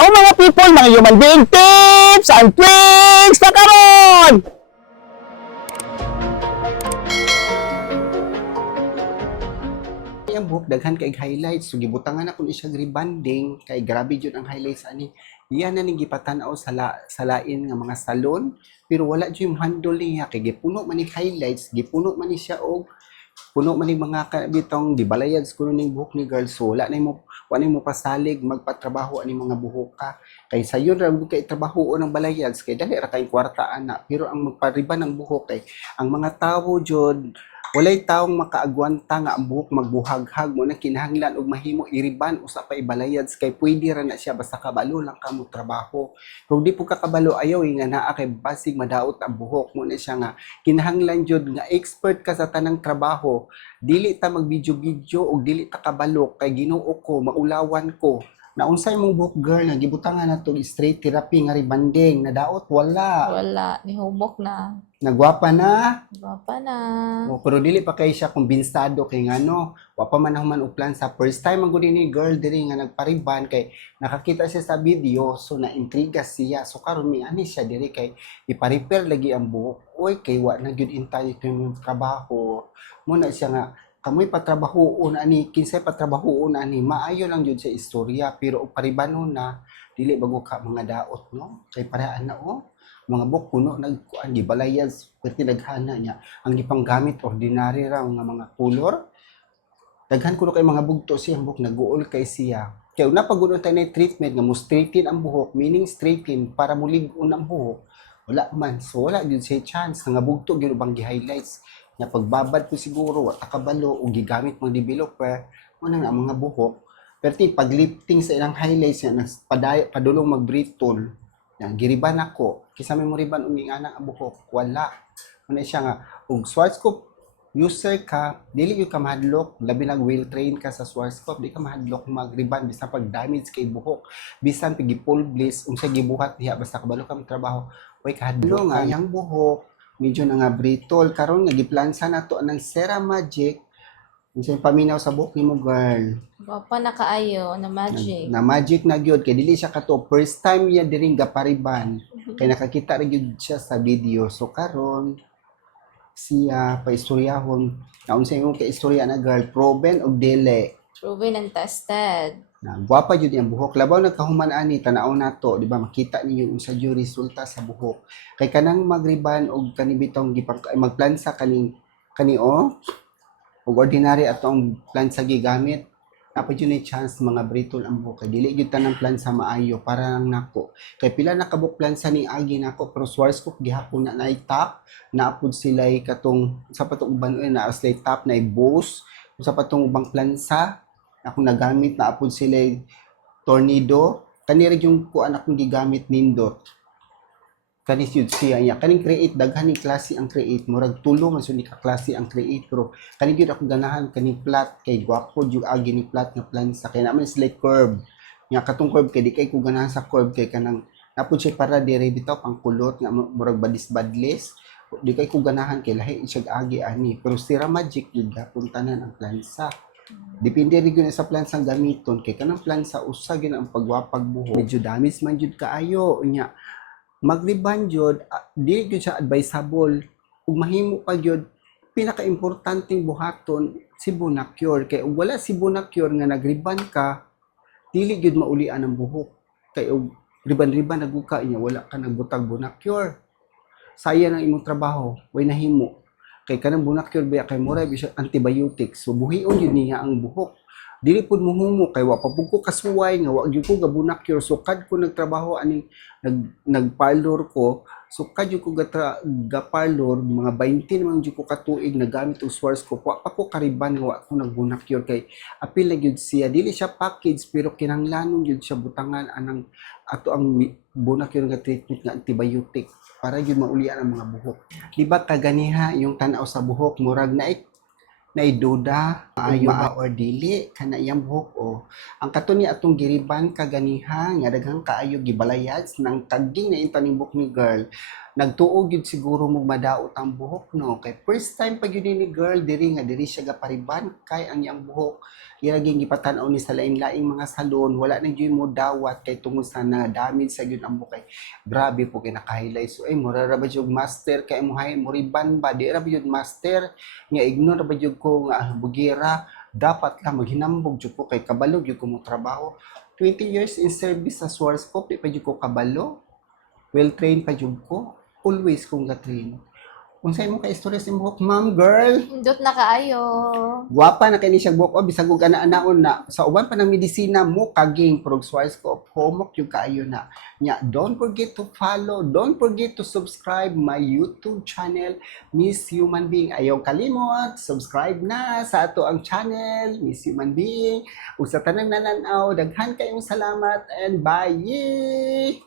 Hello mga people, mga human being tips and tricks na karon! Ang buhok daghan kay highlights, so gibutangan ako ni siya rebanding kay grabe jud ang highlights ani. Iyan na ning gipatan-aw sa lain nga mga salon, pero wala jud yung handle niya kay gipuno man ni highlights, gipuno man ni siya og puno man ni mga bitong gibalayad kuno ning buhok ni girl, so wala mo pasalig magpatrabaho ani mga buhok ka kay sayon ra gud kay trabaho ng balayads kay dali ra kay kwarta ana, pero ang magpariban ng buhok kay ang mga tawo jud walay taong makaagwanta nga ang buhok magbuhaghag mo na kinahanglan og mahimo iriban usa pa ibalayads kay pwede ra na siya basta kabalo lang ka mo trabaho. Kung di po ka kabalo ayaw nga naa kay basig madaot ang buhok mo na siya nga kinahanglan jud nga expert ka sa tanang trabaho. Dili ta mag-video-video og dili ta kabalo kay Ginoo ko maulawan ko. Naunsay mong buhok girl nga gibutangan nato straight therapy nga rebanding nadaot wala. Wala, nihubok na. Nagwapa na. Gwapa na. Oh, pero dili pa kay siya kumbinsado kay ngano, wa pa man human og plan sa first time ang gud ni girl diri nga nagpariban kay nakakita siya sa video so naintriga siya. So karon mi ani siya diri kay ipa-repair lagi ang buhok. Oy kay wa na gyud intay yung trabaho. Mo na siya nga kamoy patrabahoon ani kinsay patrabahoon ani maayo lang gyud sa istorya pero og paribanon na dili bago ka mga daot no kay paraan na mga buhok puno nagkuan gibalayas perti daghana niya ang gipanggamit ordinary ra nga mga color daghan kuno kay mga bugto siya buhok naguol kay siya kay una pag tayo na treatment nga mo straighten ang buhok meaning straighten para mulig-on ang buhok wala man so wala gyud siya chance nga bugto gyud bang gi-highlights nga pagbabad ko siguro wa kabalo o gigamit mga developer mo na nga mga buhok perti paglifting sa ilang highlights nga padulong mag-brittle yan, giriban ako. Kisa may moriban uming anak ang buhok. Wala. Ano siya nga. Kung Schwarzkopf user ka, dili yung ka mahadlok. Labi lang well-trained ka sa Schwarzkopf. Di ka mahadlok mag-riban. Bisan pag-damage kay buhok. Bisan pag-full bliss. Kung siya gibuhat diha. Basta kabalo ka trabaho. Uy, kahadlok nga. Yang buhok. Medyo na nga brittle. Karon nga, giplansa na to ng Ceramagic. Yung paminaw sa buhok ni mo, girl. Gwapa na kaayo na magic. Na magic na gyud kay dili siya kato first time niya diring gapariban kay nakakita ra gyud siya sa video so karon siya pa istoryahon na unsay imong kay istorya na girl proven og dili Proven and tested. na gwapa gyud ang buhok labaw nagkahuman ani tanaw nato di ba makita ninyo unsa gyud resulta sa buhok kay kanang magriban og kanibitong magplansa kani og ordinary atong plansa gigamit dapat yun yung chance mga brittle ang buhok. Dili yun tanang plan sa maayo para lang nako. Kay pila nakabuk plan sa ning agi nako pero Schwarzkopf gihapon na top naapod sila katong sa patong uban na aslay top na boss sa patong ubang plansa akong nagamit naapod sila tornado kanira yung kuan akong gigamit nindot kani yun siya niya kaning create daghan ni klase ang create murag tulo man so ni ka klase ang create pero kani gyud ako ganahan kaning flat kay gwapo jud agi ni flat nga plansa kay naman sila curve nya katong curve kay di kay ko ganahan sa curve kay kanang napod siya para dire bitaw pang kulot nga murag badis-badlis di kay ko ganahan kay lahi siya agi ani pero Ceramagic jud gapon tanan ang plansa depende rin yun sa plansang gamiton kay kanang plansa usa gyud ang pagwapag buhok medyo damis man jud kaayo nya magriban jud dili gyud siya advisable ug mahimo pa jud pinaka-importanteng buhaton si bonacure kay ug wala si bonacure nga nagriban ka dili gyud maulian ang buhok kay ug riban-riban naguka niya wala ka nagbutag bonacure sayang ang imong trabaho way nahimo kay kanang bonacure biya kay mura bisyo antibiotics so buhion yun niya ang buhok dili pud muhumo kay wa pa pud ko kasuway nga wa gyud ko gabunacure so kad ko nagtrabaho ani nagparlor ko so kad gyud ko gaparlor mga 20 naman gyud ko katuig nagamit og Schwarzkopf wa pa ko kariban nga wa ko nagbunacure kay apil na gyud siya dili siya package pero kinahanglanon gyud siya butangan anang ato ang bonacure nga treatment nga antibiotic para gyud maulian ang mga buhok di ba kaganiha yung tan-aw sa buhok murag naiduda ayo ba or dili kana iyang buhok o ang kato ni atong giriban kaganiha nga daghang kaayo gibalayas nang tagding na intaning buhok ni girl nagtuog gyud siguro mo madaot ang buhok no kay first time pa gyud ni girl diri siya gapariban kay ang iyang buhok iraging gipatan-aw ni sa lain-laing mga salon, wala na gyud mo dawat kay tungod sa na damage sa gyud ang buhok kay grabe po kay naka-highlight. So ay mura ra ba jud master kay mo hay mo riban ba di ra ba jud master nga ignore ra ba jud ko nga bugira dapat lang maghinambog jud ko kay kabalo jud ko mo trabaho. 20 years in service sa Swarovski, di pa jud ko kabalo. Well trained pa jud ko. Always kong ga-train. Kung sa imong ka-istorya sa buhok, ma'am, girl, Hindot na kaayo. guwapa na kini siya buhok, o bisag og ana-anaon na. Sa uban pa ng medisina mo, kaging progress ko, homok yung kaayo na. Nya, don't forget to follow, don't forget to subscribe my YouTube channel, Miss Human Being. Ayaw kalimot, subscribe na sa ato ang channel, Miss Human Being. Ug sa tanang nananaw, daghan kayong salamat and bye!